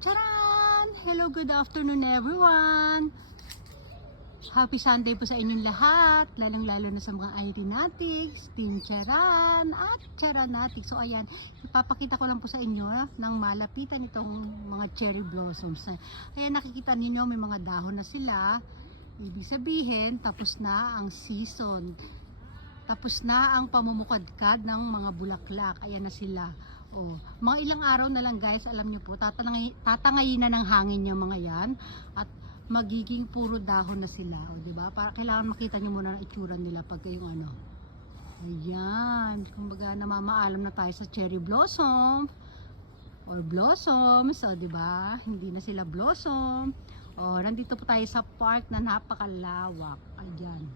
Charan! Hello, good afternoon everyone! Happy Sunday po sa inyong lahat, lalong-lalo na sa mga aeronautics, Team Charan at Charanatics. So ayan, ipapakita ko lang po sa inyo ng malapitan itong mga cherry blossoms. Ayan, nakikita ninyo may mga dahon na sila. Ibig sabihin, tapos na ang season. Tapos na ang pamumukadkad ng mga bulaklak. Ayan na sila. Oh, mga ilang araw na lang guys, alam nyo po, tatangayin na ng hangin yung mga yan. At magiging puro dahon na sila. O, diba? Para, kailangan makita nyo muna ang itsura nila pag yung ano. Ayan. Kumbaga namamaalam na tayo sa cherry blossom. Or blossoms. O, diba? Hindi na sila blossom. O, nandito po tayo sa park na napakalawak. Ayan.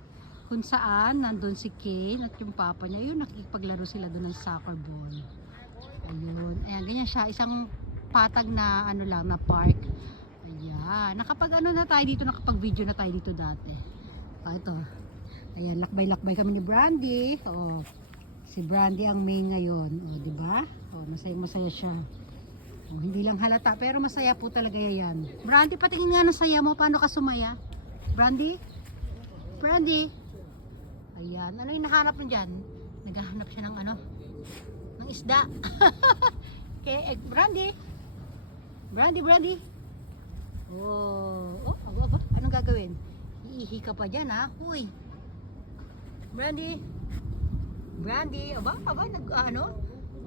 Kung saan, nandun si Kane at yung papa niya. Yun, nakikipaglaro sila doon ng soccer ball. Ayun. Ayan, ganyan siya. Isang patag na ano lang, na park. Ayan. Nakapag ano na tayo dito, nakapag video na tayo dito dati. Ito. Ayan, lakbay-lakbay kami ni Brandy. O, si Brandy ang main ngayon. O, diba? O, masaya-masaya siya. O, hindi lang halata, pero masaya po talaga yan. Brandy, patingin nga ng saya mo. Paano ka sumaya? Brandy? Brandy? Ayan. Ano yung nahanap mo dyan? Naghahanap siya ng ano? Ng isda. Okay, Brandy. Brandy. Oh, aba. Anong gagawin? Iihi ka pa dyan, ha? Uy. Brandy. Aba,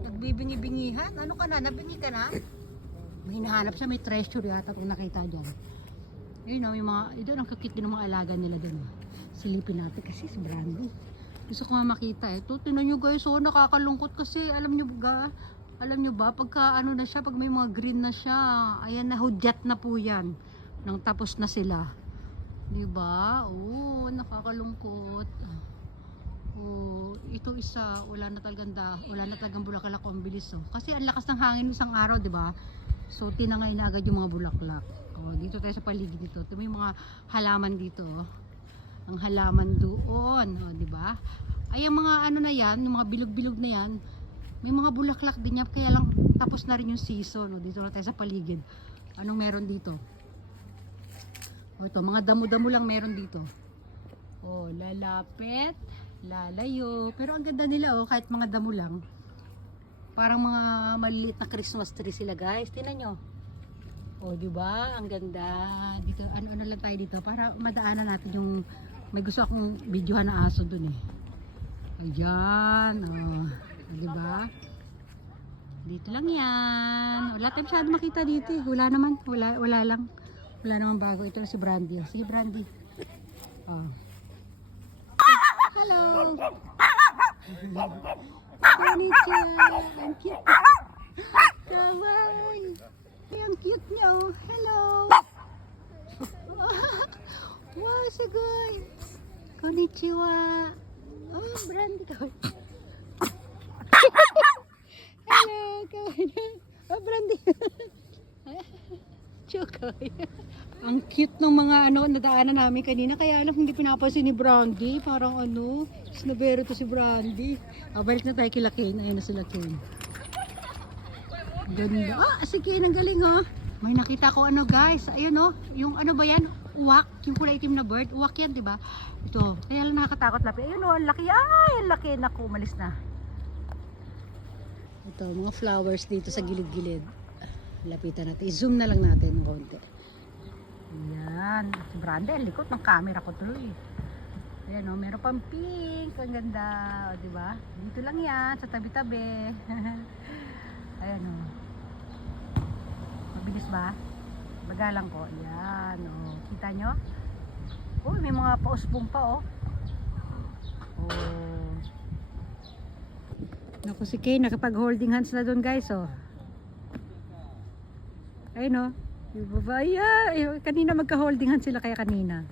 nagbibingi-bingihan. Ano ka na? Nabingi ka na? May hinahanap siya, may treasure yata kung nakita dyan. Yun know, yung mga, ito ang kakit din ng mga alaga nila dun. Silipin natin kasi si Brandy. Gusto ko nga makita eh. Ito, tinan nyo guys, oh, nakakalungkot kasi alam nyo ba, pagka ano na siya, pag may mga green na siya, ayan na, hudyat na po yan. Nang tapos na sila. Diba? Oh, nakakalungkot. Oh, ito isa, wala na talagang bulaklak ang bilis oh. Kasi ang lakas ng hangin isang araw, diba? So, tinangay na agad yung mga bulaklak. Oh, dito tayo sa paligid dito. Ito may mga halaman dito oh. Ang halaman doon, oh, di ba? Ay ang mga ano na 'yan, yung mga bilog-bilog na 'yan, may mga bulaklak din yan, kaya lang tapos na rin yung season, oh. Dito na tayo sa paligid. Anong meron dito? Oh, ito, mga damo-damo lang meron dito. Oh, lalapit, lalayo. Pero ang ganda nila oh, kahit mga damo lang. Parang mga maliliit na Christmas tree sila, guys. Tingnan nyo. Oh, di ba? Ang ganda. Dito, ano lang tayo dito para madaanan natin yung may gusto akong videohan na aso dun eh. Ayan, oh, di ba? Dito lang yan. Wala tayo masyado makita dito eh. Wala naman, wala lang. Wala naman bago. Ito na si Brandy. Sige, Brandy. Oh. Hello. Konnichiwa. Ang cute. Kawaii. Ang cute niya oh. Hello. Wow, sagoy. Konnichiwa. Oh, Brandy ka. Hello, kawaii. Oh, Brandy. Chokoy. Ang cute ng mga ano nadaanan namin kanina, kaya lang hindi pinapansin ni Brandy. Parang ano, snabero to si Brandy. Balik na tayo kila Kane. Ayun na sila Kane. Ganda. Si Kane ang galing oh. May nakita ko ano guys. Ayun oh. Yung ano ba yan? Uwak. Yung kulay itim na bird. Uwak yan diba? Ito. Kaya lang nakakatakot lapit. Ayun oh. Ang laki. Ay ang laki. Naku. Umalis na. Ito. Mga flowers dito sa gilid-gilid. Lapitan natin. I-zoom na lang natin ng konti. Ayan. Si Brandy. Ang likot ng camera ko tuloy. Ayan oh. Meron pang pink. Ang ganda. O diba? Dito lang yan. Sa tabi-tabi. Ayan o. Mabilis ba? Bagalang ko. Ayan o. Kita nyo? Uy, may mga pausbong pa o. Oh. Naku si Kay, nakapag holding hands na doon guys o. Ayun o. Ay, kanina magka-holding hands sila kaya kanina.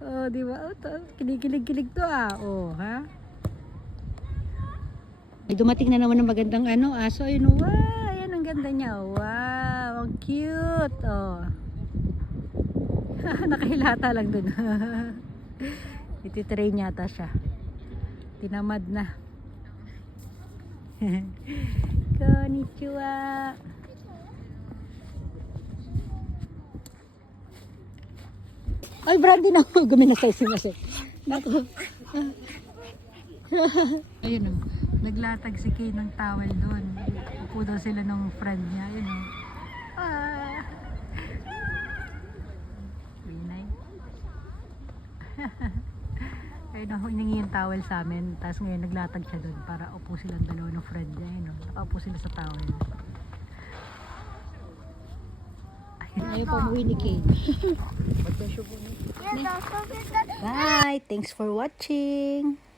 Oh, diba? Kilig-kilig to ah. Oh, ha? Ay, dumating na naman ng magandang ano, aso. Ayun, wow, ayan ang ganda niya. Wow, ang cute. Oh. Nakahilata lang dun. Ititrain yata siya. Tinamad na. Konnichiwa. Ay, Brandy na ako. Guminasay si Masay. Nako. Ayun o. Naglatag si Kay ng towel doon. Upo daw sila ng friend niya. Ayun o. Ah. Pinay. Ayun o. Hiningi yung towel sa amin. Tapos ngayon naglatag siya doon para upo silang dalawa ng friend niya. Ayun o. Nakaupo sila sa towel. Ayaw pa umuwi ni Kay. Bye! Thanks for watching!